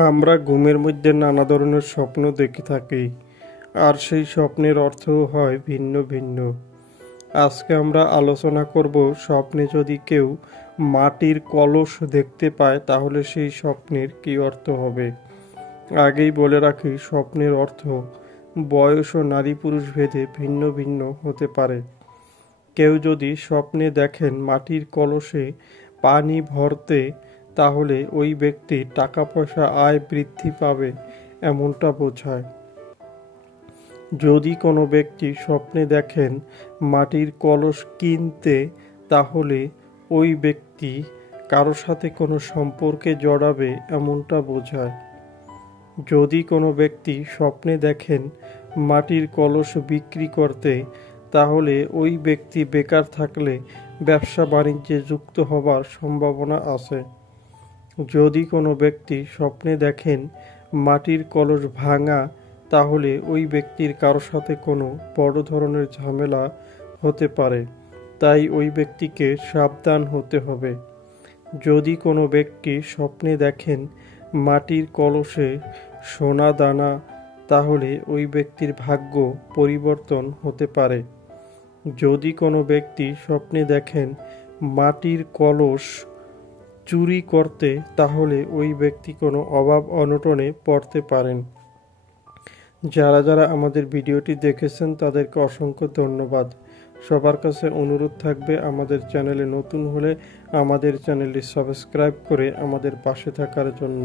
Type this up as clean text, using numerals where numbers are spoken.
আমরা ঘুমের মধ্যে নানা ধরনের স্বপ্ন দেখে থাকি, আর সেই স্বপ্নের অর্থও হয় ভিন্ন ভিন্ন। আজকে আমরা আলোচনা করব, স্বপ্নে যদি কেউ মাটির কলস দেখতে পায় তাহলে সেই স্বপ্নের কী অর্থ হবে। আগেই বলে রাখি, স্বপ্নের অর্থ বয়স ও নারী পুরুষ ভেদে ভিন্ন ভিন্ন হতে পারে। কেউ যদি স্বপ্নে দেখেন মাটির কলসে পানি ভরতে, তাহলে ওই ব্যক্তি টাকা পয়সা আয় বৃদ্ধি পাবে এমনটা বোঝায়। যদি কোনো ব্যক্তি স্বপ্নে দেখেন মাটির কলস কিনতে, তাহলে ওই ব্যক্তি কারো সাথে কোনো সম্পর্কে জড়াবে এমনটা বোঝায়। যদি কোনো ব্যক্তি স্বপ্নে দেখেন মাটির কলস বিক্রি করতে, তাহলে ওই ব্যক্তি বেকার থাকলে ব্যবসা বাণিজ্যে যুক্ত হবার সম্ভাবনা আছে। যদি কোনো ব্যক্তি স্বপ্নে দেখেন মাটির কলস ভাঙা, তাহলে ওই ব্যক্তির কারো সাথে কোনো বড় ধরনের ঝামেলা হতে পারে, তাই ওই ব্যক্তিকে সাবধান হতে হবে। যদি কোনো ব্যক্তি স্বপ্নে দেখেন মাটির কলসে সোনা দানা, তাহলে ওই ব্যক্তির ভাগ্য পরিবর্তন হতে পারে। যদি কোনো ব্যক্তি স্বপ্নে দেখেন মাটির কলস চুরি করতে, তাহলে ওই ব্যক্তি কোনো অভাব অনটনে পড়তে পারেন। যারা যারা আমাদের ভিডিওটি দেখেছেন তাদেরকে অসংখ্য ধন্যবাদ। সবার কাছে অনুরোধ থাকবে, আমাদের চ্যানেলে নতুন হলে আমাদের চ্যানেলটি সাবস্ক্রাইব করে আমাদের পাশে থাকার জন্য।